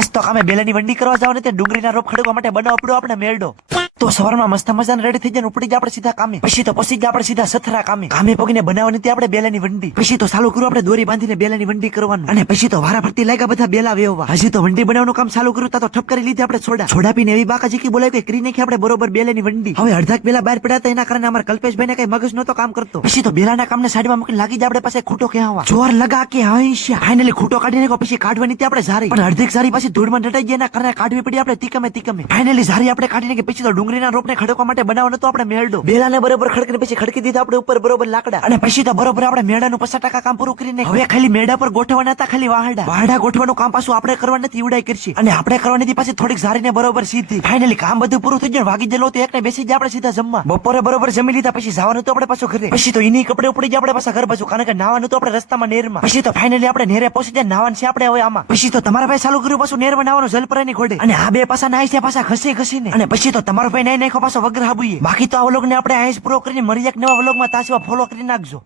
આજ તો કામે બેલાની વંડી કરવા જાવ ને તે ડુંગળીના રોપ ખડકવા માટે બનાવ પડ્યો આપણે મેળડો. તો સવારમાં મસ્ત મજાને રેડી થઈ જાય ઉપડી જાય આપણે સીધા કામે. પછી તો પસી જાય આપણે સીધા સથરા કામે. કામે પગીને બનાવવાની તે આપણે બેલાની વંડી. પછી તો ચાલુ કર્યું આપણે દોરી બાંધીને બેલાની વંડી કરવાનું. અને પછી તો વારા ફરતી લાગ્યા બધા બેલા વેવવા. હજી તો વંડી બનાવવાનું કામ ચાલુ કર્યું તા તો ઠપ કરી લીધી આપણે છોડા. છોડા પીને એવી બાકાજી બોલાવી કે કરી નાખી આપણે બરોબર બેલાની વંડી. હવે અડધાક બેલા બહાર પડ્યા હતા એના કારણે અમારા કલ્પેશભાઈને કઈ મગજ નતો કામ કરતો. પછી તો બેલાના કામને સાઈડમાં મૂકીને લાગી જાય આપણે પાસે ખૂટો કહેવા. જોર લગા કે હૈશા. ફાઇનલી ખૂટો કાઢીને પછી કાઢવાની તે આપણે ઝારી. પણ અડધેક ઝારી પછી ધૂળમાં ડટાઈ ગયા એના કારણે કાઢવી પડી આપણે તીકમે. ફાઇનલી ઝારી આપણે કાઢીને કે પછી તો ડુંગળીના રોપને ખડકવા માટે બનાવવાનો તો આપણે મેળડો. બેલાને બરોબર ખડકીને પછી ખડકી દીધા આપણે ઉપર બરોબર લાકડા. અને પછી તો બરોબર આપણે મેળાનું 50% કામ પૂરું કરીને હવે ખાલી મેળા પર ગોઠવવાના હતા ખાલી વાહડા ગોઠવાનું કામ પાછું આપણે કરવાનું નથી ઉડાઈ કરશે. અને આપણે કરવાની હતી પાછી થોડીક ઝારીને બરોબર સીધી. ફાઇનલી કામ બધું પૂરું થઈ ગયું વાગી ગયેલો તો એકને બેસી જાય આપણે સીધા જમવા. બપોરે બરોબર જમી લીધા પછી જવાનું તો આપણે પાછું ઘરે. પછી તો એની કપડે ઉપડી જાય આપણે પાછા ઘર બાજુ કારણ કે નાવાનું તો આપણે રસ્તામાં નેરમાં. પછી તો ફાઇનલી આપણે નેરે પહોંચી જાય નાવાનું છે આપણે હવે આમાં. પછી તો તમારા ભાઈ ચાલુ કર્યું પાછું નેરમાં નાવાનું જલપરાની ઘોડે. અને આ બે પાછા નાઈ છે પાછા ઘસીને. અને પછી તો તમારો ભાઈ નાઈ નાખો પાછો વગર હાબુએ. બાકી તો આ વ્લોગને આપણે આઈસ પૂરો કરીને મળી એક નવા વ્લોગમાં તાસવા ફોલો કરી નાખજો.